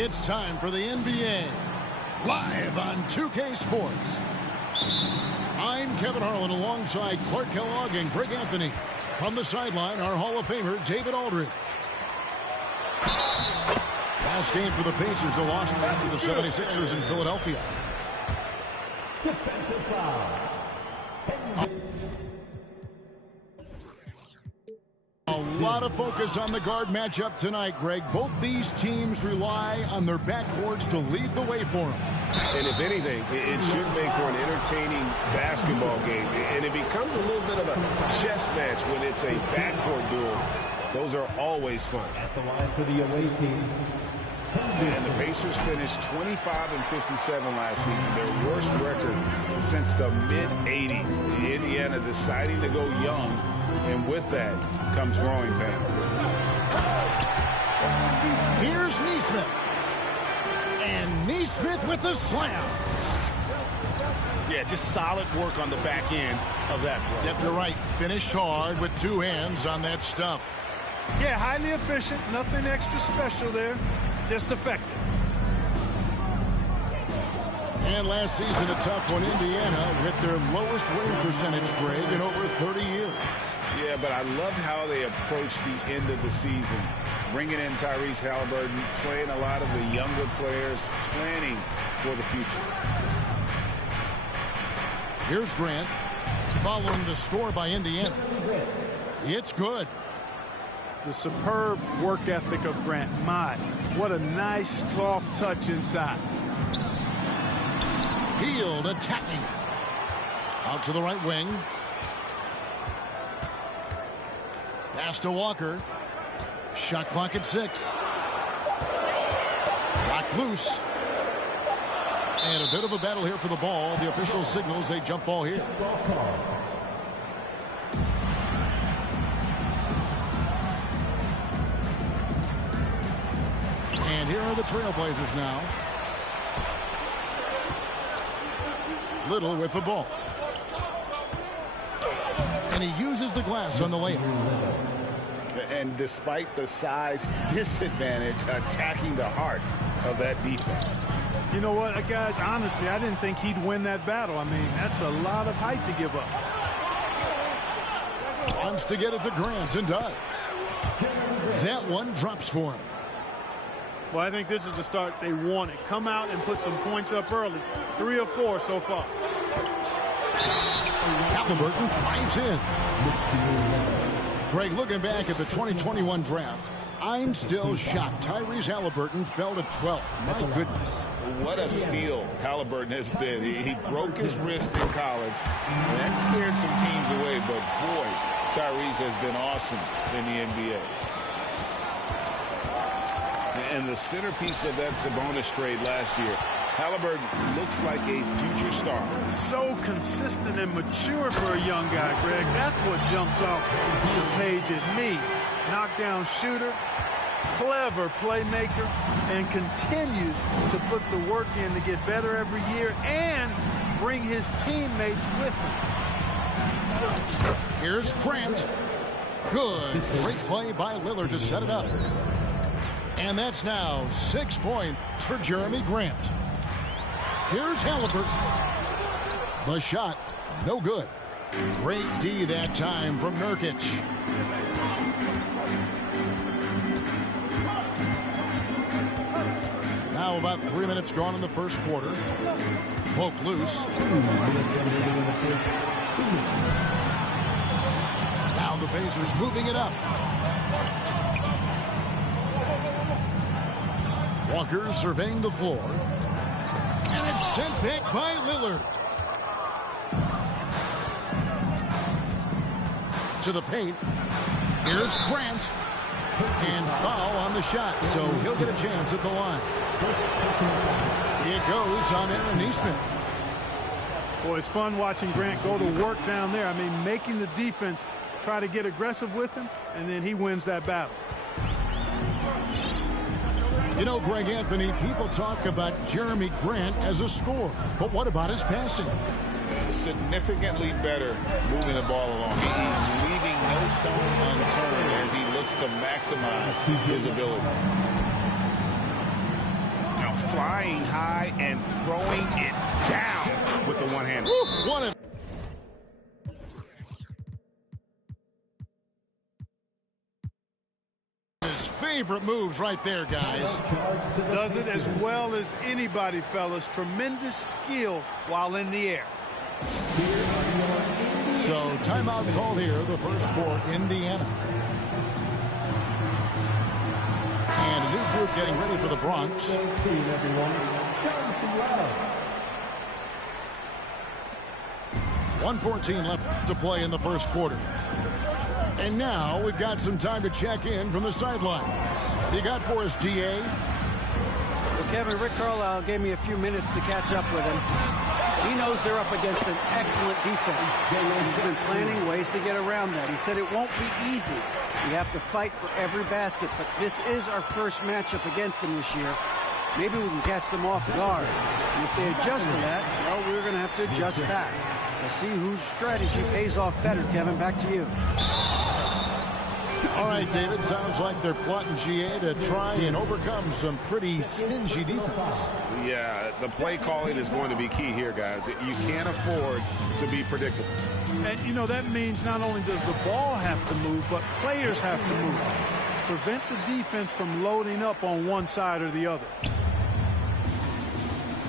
It's time for the NBA, live on 2K Sports. I'm Kevin Harlan alongside Clark Kellogg and Greg Anthony. From the sideline, our Hall of Famer, David Aldridge. Last game for the Pacers, a loss to the 76ers in Philadelphia. Defensive foul. A lot of focus on the guard matchup tonight, Greg. Both these teams rely on their backcourts to lead the way for them. And if anything, it should make for an entertaining basketball game. And it becomes a little bit of a chess match when it's a backcourt duel. Those are always fun. At the line for the away team. And the Pacers finished 25-57 last season, their worst record since the mid-'80s. Indiana deciding to go young, and with that comes growing pains. Here's Nesmith. And Nesmith with the slam. Yeah, just solid work on the back end of that play. Yep, you're right. Finished hard with two hands on that stuff. Yeah, highly efficient. Nothing extra special there. Just effective. And last season, a tough one. Indiana with their lowest win percentage, Greg, in over 30 years. Yeah, but I love how they approach the end of the season. Bringing in Tyrese Halliburton, playing a lot of the younger players, planning for the future. Here's Grant, following the score by Indiana. It's good. The superb work ethic of Grant. My, what a nice, soft touch inside. Hield attacking. Out to the right wing. Pass to Walker. Shot clock at 6. Locked loose. And a bit of a battle here for the ball. The official signals a jump ball here. And here are the Trailblazers now. Little with the ball. And he uses the glass on the layup. And despite the size disadvantage, attacking the heart of that defense. You know what, guys, honestly, I didn't think he'd win that battle. I mean, that's a lot of height to give up. Wants to get it to Grant and does. That one drops for him. Well, I think this is the start they wanted. Come out and put some points up early. 3 or 4 so far. Halliburton drives in. Greg, looking back at the 2021 draft, I'm still shocked. Tyrese Halliburton fell to 12th. My goodness. What a steal Halliburton has been. He broke his wrist in college, and that scared some teams away, but boy, Tyrese has been awesome in the NBA. And the centerpiece of that Sabonis trade last year, Halliburton looks like a future star. So consistent and mature for a young guy, Greg. That's what jumps off the page at me. Knockdown shooter, clever playmaker, and continues to put the work in to get better every year and bring his teammates with him. Here's Grant. Good. Great play by Lillard to set it up. And that's now 6 points for Jeremy Grant. Here's Halliburton. The shot, no good. Great D that time from Nurkic. Now about 3 minutes gone in the first quarter. Poke loose. Now the Pacers moving it up. Walker surveying the floor. And it's sent back by Lillard. To the paint. Here's Grant. And foul on the shot, so he'll get a chance at the line. It goes on Aaron Nesmith. Boy, it's fun watching Grant go to work down there. I mean, making the defense try to get aggressive with him, and then he wins that battle. You know, Greg Anthony, people talk about Jeremy Grant as a scorer, but what about his passing? Significantly better moving the ball along. He's leaving no stone unturned as he looks to maximize his ability. Now flying high and throwing it down with the one-hand. One. His favorite moves right there, guys. Does it as well as anybody, fellas. Tremendous skill while in the air. So timeout called here, the first for Indiana. And a new group getting ready for the Bronx. 1:14 left to play in the first quarter. And now we've got some time to check in from the sidelines. You got for us, DA? Well, Kevin, Rick Carlisle gave me a few minutes to catch up with him. He knows they're up against an excellent defense. He's been planning ways to get around that. He said it won't be easy. We have to fight for every basket, but this is our first matchup against them this year. Maybe we can catch them off guard. And if they adjust to that, well, we're going to have to adjust back. We'll see whose strategy pays off better, Kevin. Back to you. All right, David, sounds like they're plotting GA to try and overcome some pretty stingy defense. Yeah, the play calling is going to be key here, guys. You can't afford to be predictable. And, you know, that means not only does the ball have to move, but players have to move. Prevent the defense from loading up on one side or the other.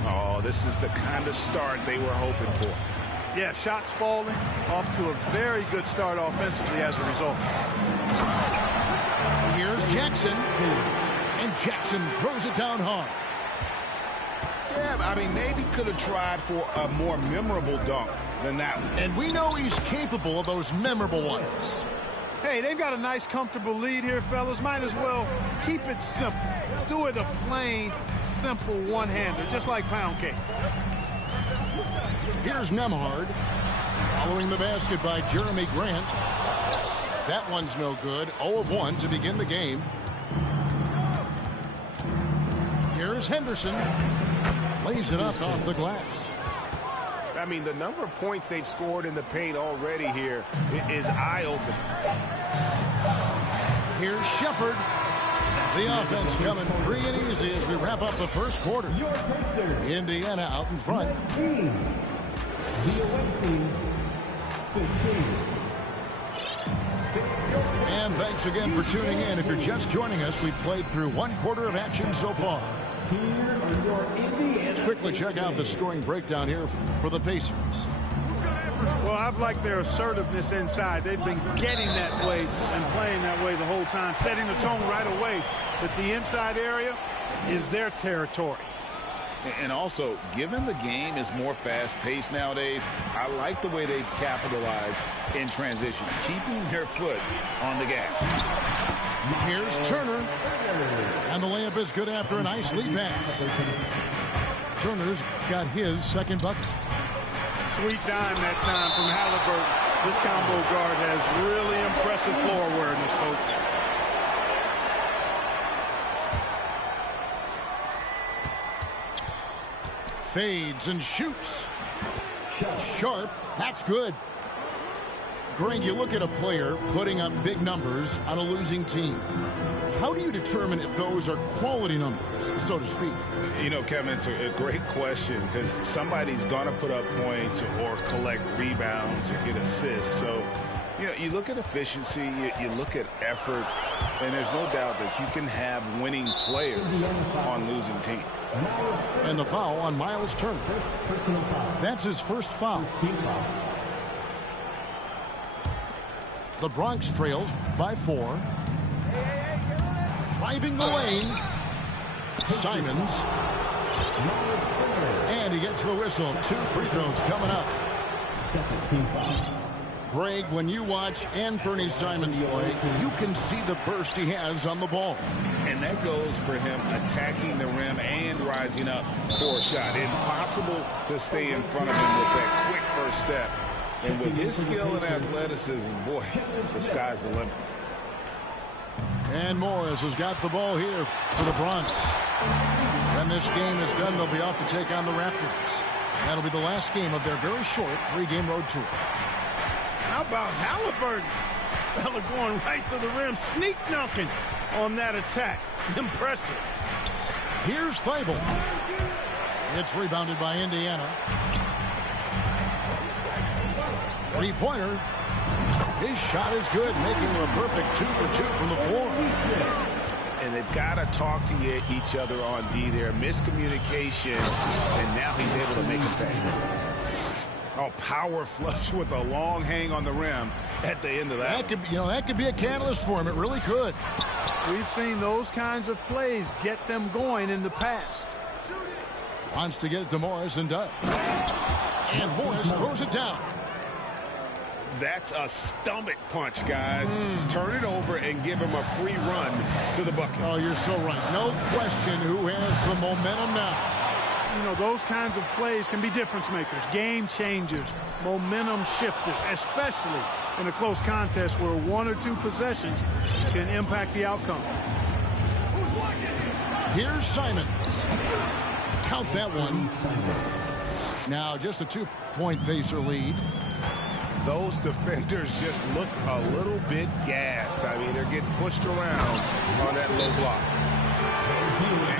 Oh, this is the kind of start they were hoping for. Yeah, shots falling, off to a very good start offensively as a result. Here's Jackson. And Jackson throws it down hard. Yeah, I mean, maybe could have tried for a more memorable dunk than that one. And we know he's capable of those memorable ones. Hey, they've got a nice, comfortable lead here, fellas. Might as well keep it simple. Do it a plain, simple one-hander, just like pound cake. Here's Nembhard. Following the basket by Jeremy Grant. That one's no good. 0 of 1 to begin the game. Here's Henderson. Lays it up off the glass. I mean, the number of points they've scored in the paint already here is eye-opening. Here's Shepard. The offense coming free and easy as we wrap up the first quarter. Indiana out in front. The away team, 15. And thanks again for tuning in. If you're just joining us, we've played through one quarter of action so far. Here are your Indiana. Let's quickly check out the scoring breakdown here for the Pacers. Well, I've liked their assertiveness inside. They've been getting that way and playing that way the whole time, setting the tone right away. But the inside area is their territory. And also, given the game is more fast-paced nowadays, I like the way they've capitalized in transition, keeping their foot on the gas. Here's Turner. And the layup is good after a nice lead pass. Turner's got his second bucket. Sweet dime that time from Halliburton. This combo guard has really impressive floor awareness, folks. Fades and shoots. Sharp. That's good. Greg, you look at a player putting up big numbers on a losing team. How do you determine if those are quality numbers, so to speak? You know, Kevin, it's a great question because somebody's going to put up points or collect rebounds or get assists. So, you know, you look at efficiency, you look at effort, and there's no doubt that you can have winning players on losing teams. And the foul on Miles Turner. That's his first foul. The Bronx trails by 4. Driving the lane. Simons. And he gets the whistle. 2 free throws coming up. Greg, when you watch Anthony Simons play, you can see the burst he has on the ball. And that goes for him attacking the rim and rising up for a shot. Impossible to stay in front of him with that quick first step. And with his skill and athleticism, boy, the sky's the limit. And Morris has got the ball here for the Bronx. When this game is done, they'll be off to take on the Raptors. That'll be the last game of their very short 3-game road tour. How about Halliburton? Fella going right to the rim, sneak dunking on that attack. Impressive. Here's Fable. It's rebounded by Indiana. Three-pointer. His shot is good, making him a perfect 2 for 2 from the floor. And they've got to talk to each other on D there. Miscommunication, and now he's able to make a pay. Oh, power flush with a long hang on the rim at the end of that. That could be a catalyst for him. It really could. We've seen those kinds of plays get them going in the past. Wants to get it to Morris and does. And Morris throws it down. That's a stomach punch, guys. Turn it over and give him a free run to the bucket. Oh, you're so right. No question who has the momentum now. You know, those kinds of plays can be difference makers, game changers, momentum shifters, especially in a close contest where 1 or 2 possessions can impact the outcome. Here's Simon. Count that one. Now just a 2-point Pacer lead. Those defenders just look a little bit gassed. I mean, they're getting pushed around on that low block.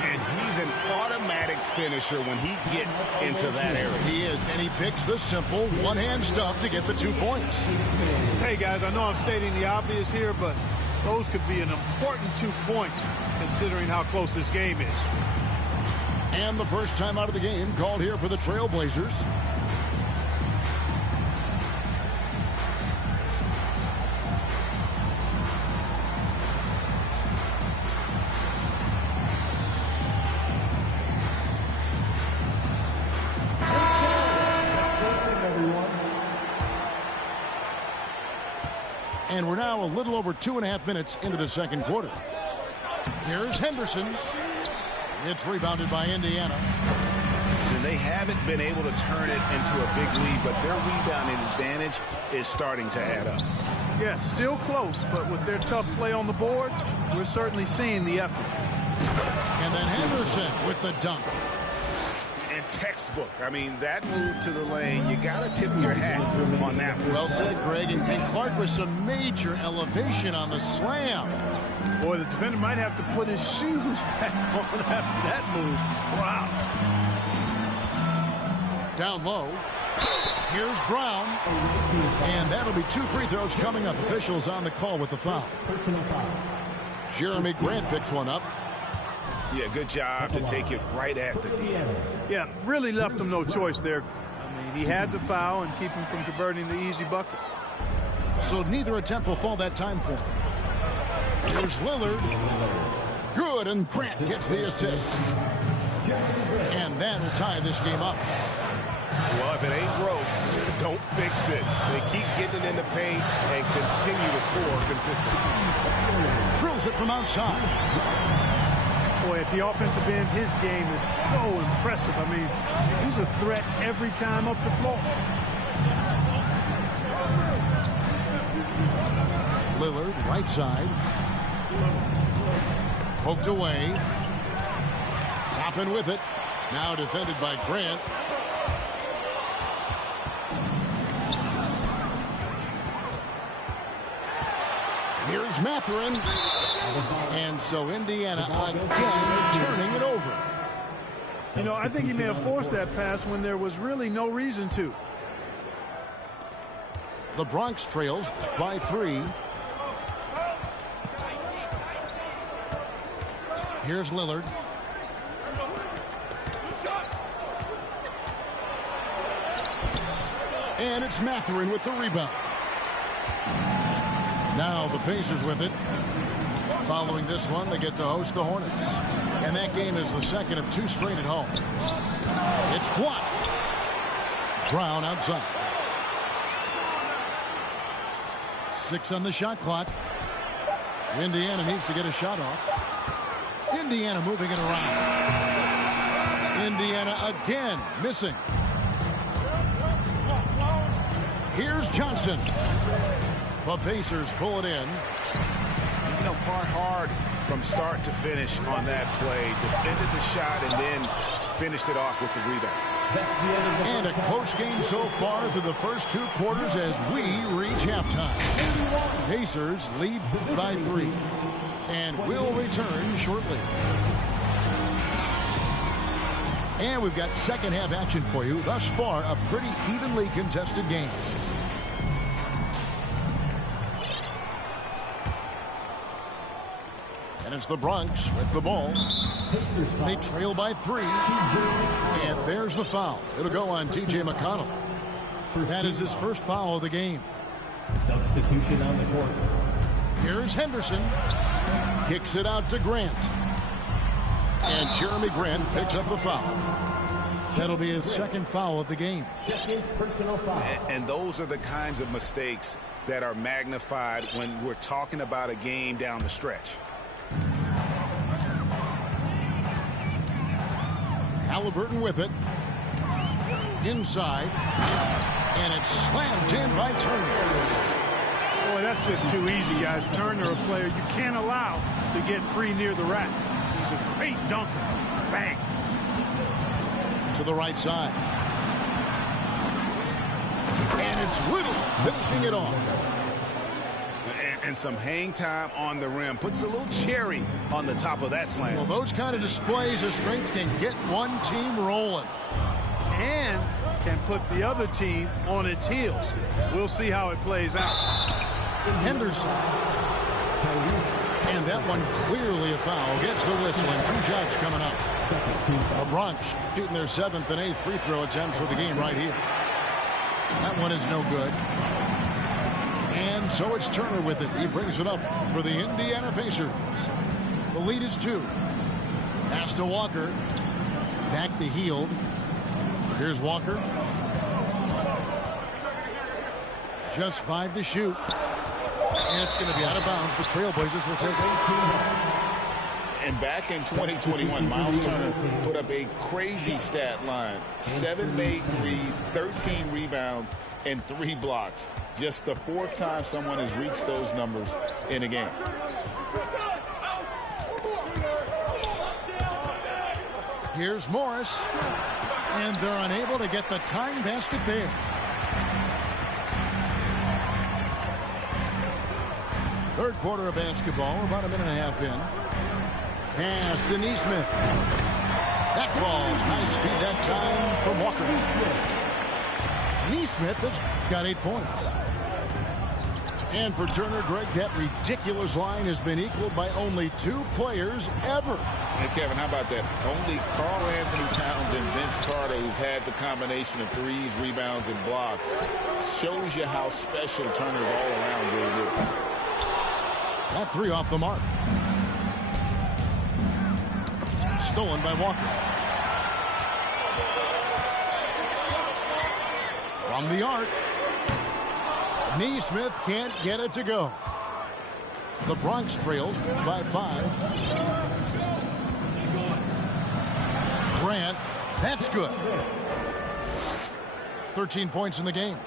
And he's an automatic finisher when he gets into that area. He is, and he picks the simple one-hand stuff to get the 2 points. Hey, guys, I know I'm stating the obvious here, but those could be an important 2 points considering how close this game is. And the first time out of the game called here for the Trailblazers. And we're now a little over 2.5 minutes into the second quarter. Here's Henderson. It's rebounded by Indiana. And they haven't been able to turn it into a big lead, but their rebounding advantage is starting to add up. Yeah, still close, but with their tough play on the boards, we're certainly seeing the effort. And then Henderson with the dunk. And textbook. I mean, that move to the lane, you got to tip your hat on that one. Well said, Greg. And Clark with some major elevation on the slam. Boy, the defender might have to put his shoes back on after that move. Wow. Down low. Here's Brown. And that'll be 2 free throws coming up. Officials on the call with the foul. Jeremy Grant picks one up. Yeah, good job to take it right at the D. Yeah, really left him no choice there. I mean, he had to foul and keep him from converting the easy bucket. So neither attempt will fall that time for him. Here's Lillard. Good, and Grant gets the assist. And that'll tie this game up. Well, if it ain't broke, don't fix it. They keep getting it in the paint and continue to score consistently. Drills it from outside. Boy, at the offensive end, his game is so impressive. I mean, he's a threat every time up the floor. Lillard, right side. Poked away. Toppin with it. Now defended by Grant. Here's Mathurin. And so Indiana again turning it over. You know, I think he may have forced that pass when there was really no reason to. The Bronx trails by 3. Here's Lillard. And it's Mathurin with the rebound. Now the Pacers with it. Following this one, they get to host the Hornets. And that game is the second of 2 straight at home. It's blocked. Brown outside. 6 on the shot clock. Indiana needs to get a shot off. Indiana moving it around. Indiana again missing. Here's Johnson. The Pacers pull it in. You know, fought hard from start to finish on that play. Defended the shot and then finished it off with the rebound. And a close game so far through the first 2 quarters as we reach halftime. Pacers lead by 3 and will return shortly. And we've got second half action for you. Thus far, a pretty evenly contested game. And it's the Bronx with the ball. They trail by 3. And there's the foul. It'll go on T.J. McConnell. That is his first foul of the game. Substitution on the court. Here's Henderson. Kicks it out to Grant. And Jeremy Grant picks up the foul. That'll be his second foul of the game. Second personal foul. And those are the kinds of mistakes that are magnified when we're talking about a game down the stretch. Halliburton with it. Inside. And it's slammed in by Turner. Boy, that's just too easy, guys. Turner, a player you can't allow to get free near the rack. He's a great dunker. Bang. To the right side. And it's Little finishing it off. And some hang time on the rim. Puts a little cherry on the top of that slam. Well, those kind of displays of strength can get one team rolling. And can put the other team on its heels. We'll see how it plays out. Henderson. And that one clearly a foul. Gets the whistle and 2 shots coming up. The Bronx shooting their 7th and 8th free throw attempts for the game right here. That one is no good. And so it's Turner with it. He brings it up for the Indiana Pacers. The lead is 2. Pass to Walker. Back to Hield. Here's Walker. Just 5 to shoot. And it's going to be out of bounds. The Trailblazers will take it. And back in 2021, Miles Turner put up a crazy stat line. 7 made threes, 13 rebounds, and 3 blocks. Just the 4th time someone has reached those numbers in a game. Here's Morris. And they're unable to get the tying basket there. Third quarter of basketball. We're about a minute and a half in. Pass to Neesmith. That falls. Nice feed that time from Walker. Neesmith has got 8 points. And for Turner, Greg, that ridiculous line has been equaled by only 2 players ever. Hey, Kevin, how about that? Only Karl Anthony Towns and Vince Carter, who've had the combination of threes, rebounds, and blocks, shows you how special Turner's all around really is. That 3 off the mark. Stolen by Walker. From the arc. Neesmith can't get it to go. The Bronx trails by 5. Grant, that's good. 13 points in the game.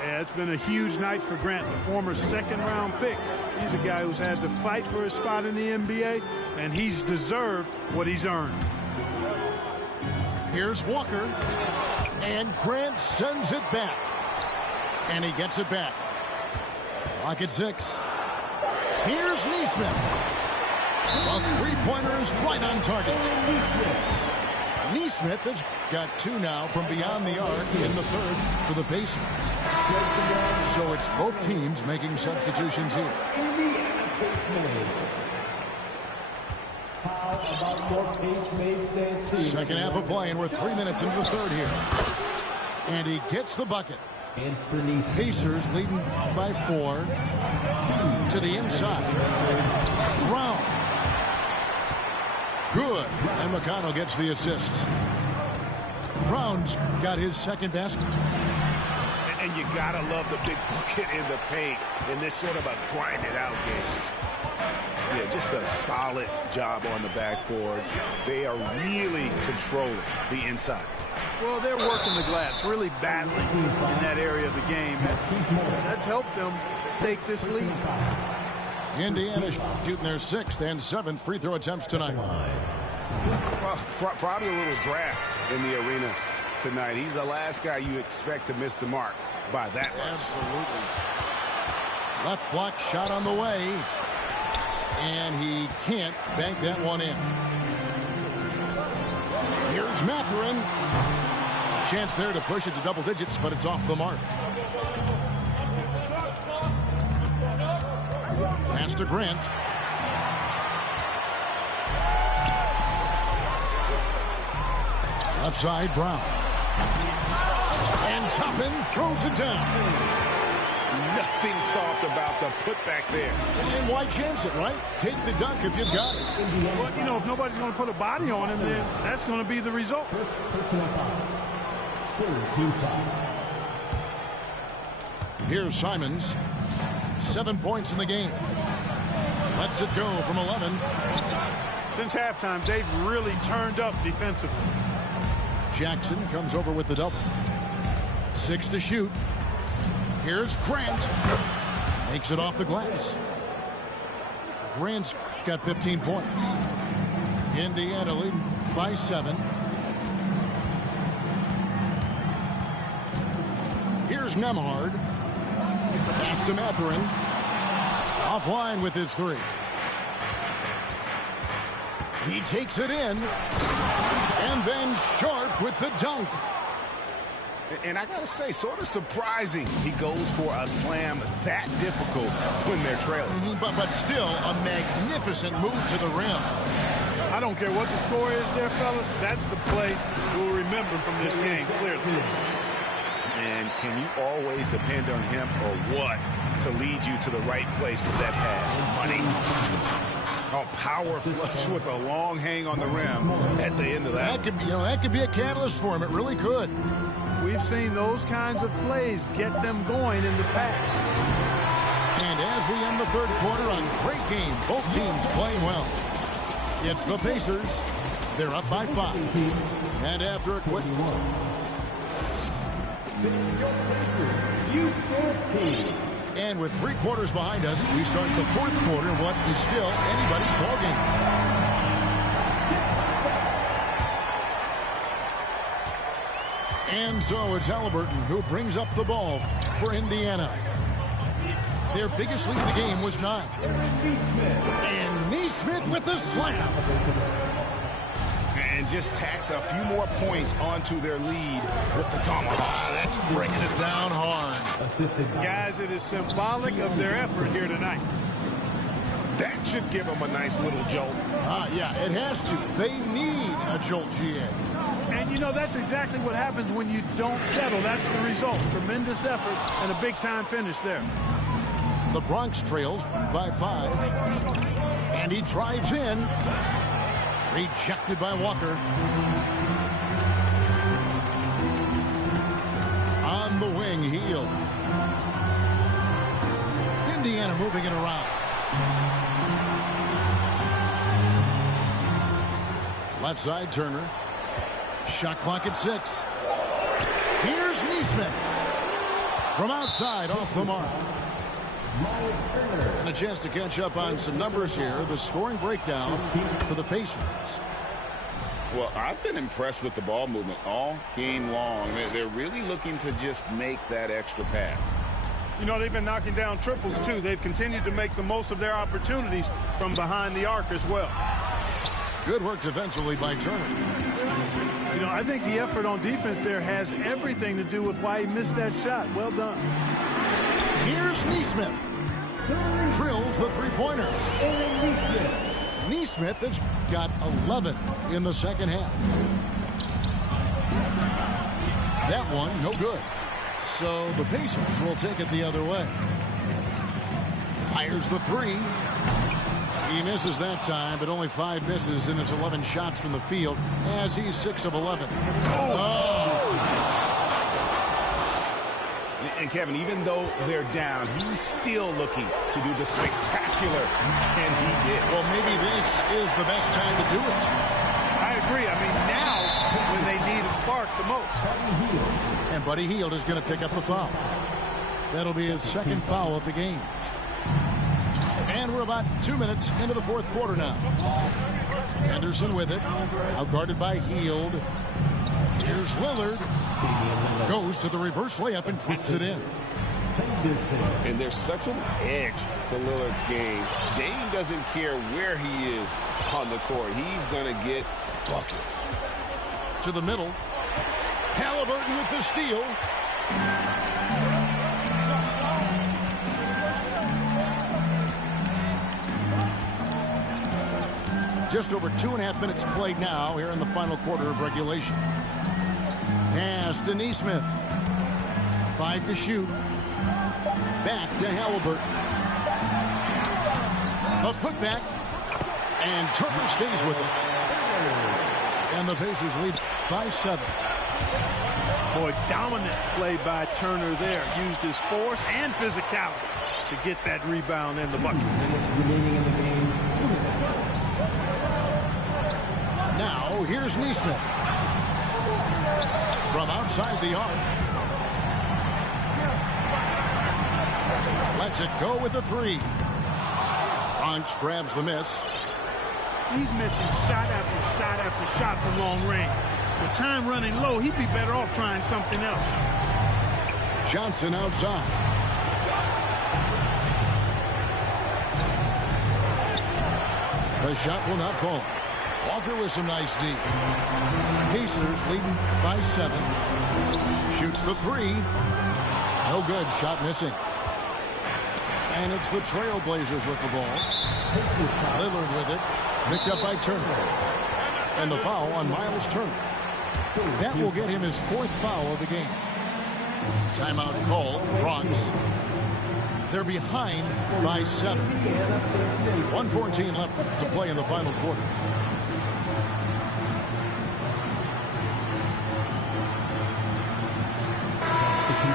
Yeah, it's been a huge night for Grant, the former 2nd-round pick. He's a guy who's had to fight for a spot in the NBA, and he's deserved what he's earned. Here's Walker, and Grant sends it back. And he gets it back. Clock at 6. Here's Neesmith. A 3-pointer is right on target. Neesmith has got 2 now from beyond the arc in the 3rd for the Pacers. So it's both teams making substitutions here. Second half of play, and we're 3 minutes into the 3rd here. And he gets the bucket. Pacers leading by 4. To the inside. Brown. Good. And McConnell gets the assist. Brown's got his 2nd basket. And you gotta love the big bucket in the paint in this sort of a grinded-out game. Yeah, just a solid job on the backboard. They are really controlling the inside. Well, they're working the glass, really battling in that area of the game. That's helped them stake this lead. Indiana shooting their 6th and 7th free throw attempts tonight. Well, probably a little draft in the arena tonight. He's the last guy you expect to miss the mark by that much. Absolutely. Left block shot on the way. And he can't bank that one in. Here's Mathurin. A chance there to push it to double digits, but it's off the mark. Pass to Grant. Left side, Brown. And Toppin throws it down. Nothing soft about the putback there. And why chance it, right? Take the dunk if you've got it. Well, you know, if nobody's going to put a body on him, then that's going to be the result. First personal foul. Third team foul. Here's Simons. 7 points in the game. Lets it go from 11. Since halftime, they've really turned up defensively. Jackson comes over with the double. 6 to shoot. Here's Grant. Makes it off the glass. Grant's got 15 points. Indiana leading by 7. Here's Nembhard. Pass to Mathurin. Offline with his 3. He takes it in. And then Sharp with the dunk. And I got to say, sort of surprising he goes for a slam that difficult when they're trailing. But still a magnificent move to the rim. I don't care what the score is there, fellas. That's the play we'll remember from this game, clearly. And can you always depend on him or what to lead you to the right place with that pass? Money. Oh, power flush with a long hang on the rim at the end of that. That could be a catalyst for him. It really could. We've seen those kinds of plays get them going in the past. And as we end the third quarter, a great game. Both teams playing well. It's the Pacers. They're up by 5. And after a quick... And with 3 quarters behind us, we start the fourth quarter, what is still anybody's ballgame. And so it's Halliburton who brings up the ball for Indiana. Their biggest lead of the game was 9. And Nesmith with the slam. And just tacks a few more points onto their lead with the tomahawk. That's bringing it down hard. Assisted by Guys, it is symbolic of their effort here tonight. That should give them a nice little jolt. Yeah, it has to. They need a jolt, GA. And, you know, that's exactly what happens when you don't settle. That's the result. Tremendous effort and a big-time finish there. The Bronx trails by 5. And he drives in. Rejected by Walker. On the wing, Hield. Indiana moving it around. Left side, Turner. Shot clock at 6. Here's Nesmith. From outside, off the mark. And a chance to catch up on some numbers here. The scoring breakdown for the Pacers. Well, I've been impressed with the ball movement all game long. They're really looking to just make that extra pass. You know, they've been knocking down triples, too. They've continued to make the most of their opportunities from behind the arc as well. Good work defensively by Turner. You know, I think the effort on defense there has everything to do with why he missed that shot. Well done. Here's Nesmith. Drills the three-pointer. Nesmith has got 11 in the second half. That one, no good. So the Pacers will take it the other way. Fires the 3. He misses that time, but only 5 misses in his 11 shots from the field as he's 6 of 11. Oh. And Kevin, even though they're down, he's still looking to do the spectacular, and he did. Well, maybe this is the best time to do it. I agree. I mean, now's when they need a spark the most. And Buddy Hield is going to pick up the foul. That'll be his second foul of the game. And we're about 2 minutes into the fourth quarter now. Henderson with it. Out guarded by Hield. Here's Lillard. Goes to the reverse layup and puts it in. And there's such an edge to Lillard's game. Dame doesn't care where he is on the court. He's going to get buckets. To the middle. Halliburton with the steal. Just over 2.5 minutes played now here in the final quarter of regulation. Pass to Nesmith. 5 to shoot. Back to Halliburton. A putback. And Turner stays with it. And the Pacers lead by 7. Boy, dominant play by Turner there. Used his force and physicality to get that rebound and the bucket. Remaining in the game, 2 minutes. Now, here's Nesmith. From outside the arc. Lets it go with the 3. Bronx grabs the miss. He's missing shot after shot after shot from long range. With time running low, he'd be better off trying something else. Johnson outside. The shot will not fall. Walker with some nice D. Pacers leading by 7. Shoots the 3. No good. Shot missing. And it's the Trailblazers with the ball. Lillard with it. Picked up by Turner. And the foul on Miles Turner. That will get him his 4th foul of the game. Timeout call. Bronx. They're behind by 7. 1:14 left to play in the final quarter.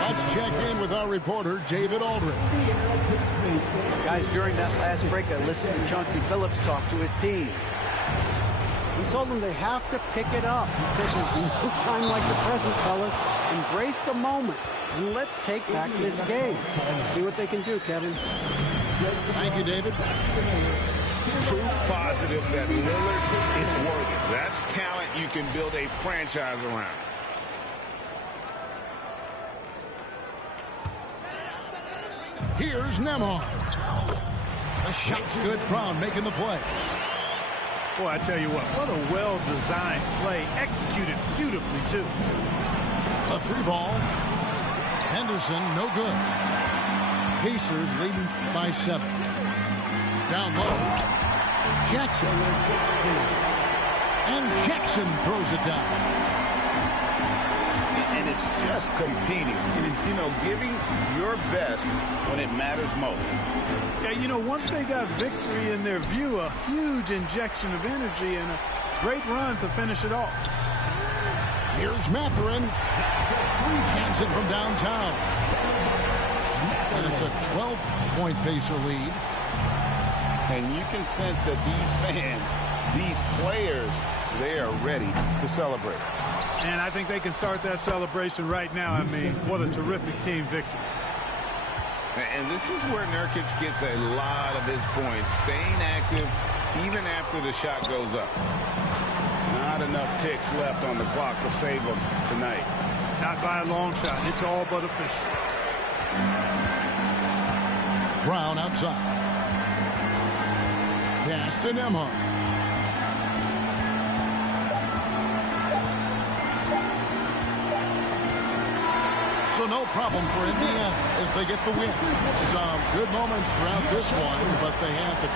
Let's check in with our reporter, David Aldridge. Guys, during that last break, I listened to Chauncey Billups talk to his team. He told them they have to pick it up. He said there's no time like the present, fellas. Embrace the moment, and let's take back this game. See what they can do, Kevin. Thank you, David. Proof positive that Lillard is worthy. That's talent you can build a franchise around. Here's Nembhard. The shot's good. Brown making the play. Boy, I tell you what a well-designed play. Executed beautifully, too. A 3 ball. Henderson, no good. Pacers leading by 7. Down low. Jackson. And Jackson throws it down. And it's just competing, you know, giving your best when it matters most. Yeah, you know, once they got victory in their view, a huge injection of energy and a great run to finish it off. Here's Mathurin. Hands it from downtown. And it's a 12-point Pacer lead. And you can sense that these fans, these players, they are ready to celebrate. And I think they can start that celebration right now. I mean, what a terrific team victory. And this is where Nurkic gets a lot of his points, staying active even after the shot goes up. Not enough ticks left on the clock to save him tonight. Not by a long shot. It's all but official. Brown outside. Pass to Nembhard. So no problem for Indiana as they get the win. Some good moments throughout this one, but they had the...